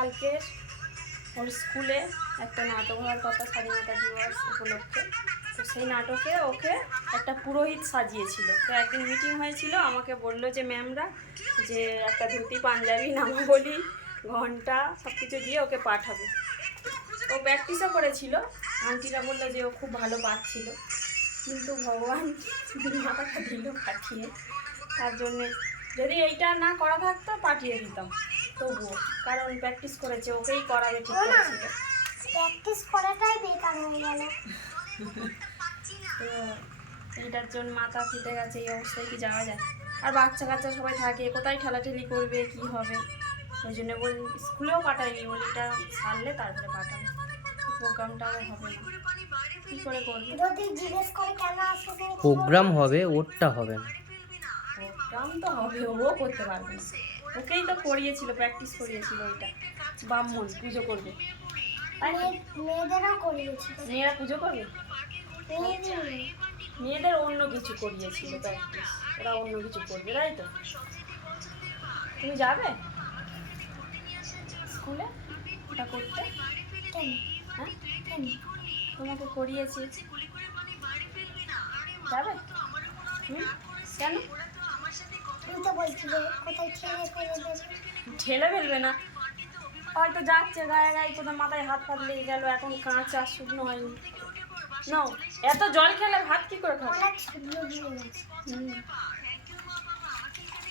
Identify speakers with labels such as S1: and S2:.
S1: কালকে ওর স্কুলে একটা নাটক হওয়ার কথা স্বাধীনতা দিবস উপলক্ষে। তো সেই নাটকে ওকে একটা পুরোহিত সাজিয়েছিল। তো একদিন মিটিং হয়েছিল, আমাকে বলল যে ম্যামরা যে একটা ধুতি, পাঞ্জাবি, নামাবলি, ঘণ্টা সব কিছু দিয়ে ওকে পাঠাবে। ও প্র্যাকটিসও করেছিল। আন্টিরা বলল যে, ও খুব ভালো পাচ্ছিল কিন্তু ভগবান মাথাটা দিল পাঠিয়ে। তার জন্যে যদি এইটা না করা থাকতো, পাঠিয়ে দিতাম। তবুও কারণ প্র্যাকটিস করেছে ওকেই করাবে ঠিক করেছিল
S2: প্র্যাকটিস করাটাই বেকার হয়ে গেল।
S1: তো এইটার জন্য মাথা ফিটে গেছে এই অবস্থায় কি যাওয়া যায়? আর বাচ্চা কাচ্চা সবাই থাকে কোথায় ঠেলাঠেলি করবে কি হবে? ওই জন্য বল স্কুলেও পাঠাইনি বলি এটা সারলে তারপরে পাঠাবো। প্রোগ্রামটাও হবে না। কী করে করবে?
S3: প্রোগ্রাম হবে ওরটা হবে না।
S1: প্রোগ্রাম তো হবে ও করতে পারবে। ওকেই তো করিয়েছিল প্র্যাকটিস করিয়েছিল ওইটা ব্রাহ্মণ পুজো করবে। তাই
S2: মেয়েদেরও করিয়েছিল।
S1: মেয়েরা পুজো করবে?
S2: মেয়েদের
S1: মেয়েদের অন্য কিছু করিয়েছিল প্র্যাকটিস ওরা অন্য কিছু করবে তাই তো? তুমি যাবে? স্কুলে? ওটা করতে? হ্যাঁ? তোমাকে করিয়েছে। যাবে? কেন?
S2: ঠেলে
S1: ফেলবে না। হয়তো যাচ্ছে গায়ে গায়ে কোথাও মাথায় হাত ফাত লেগে গেল এখন কাঁচা শুকনো হয়নি। নাও এত জল খেলে ভাত কি করে খাবে?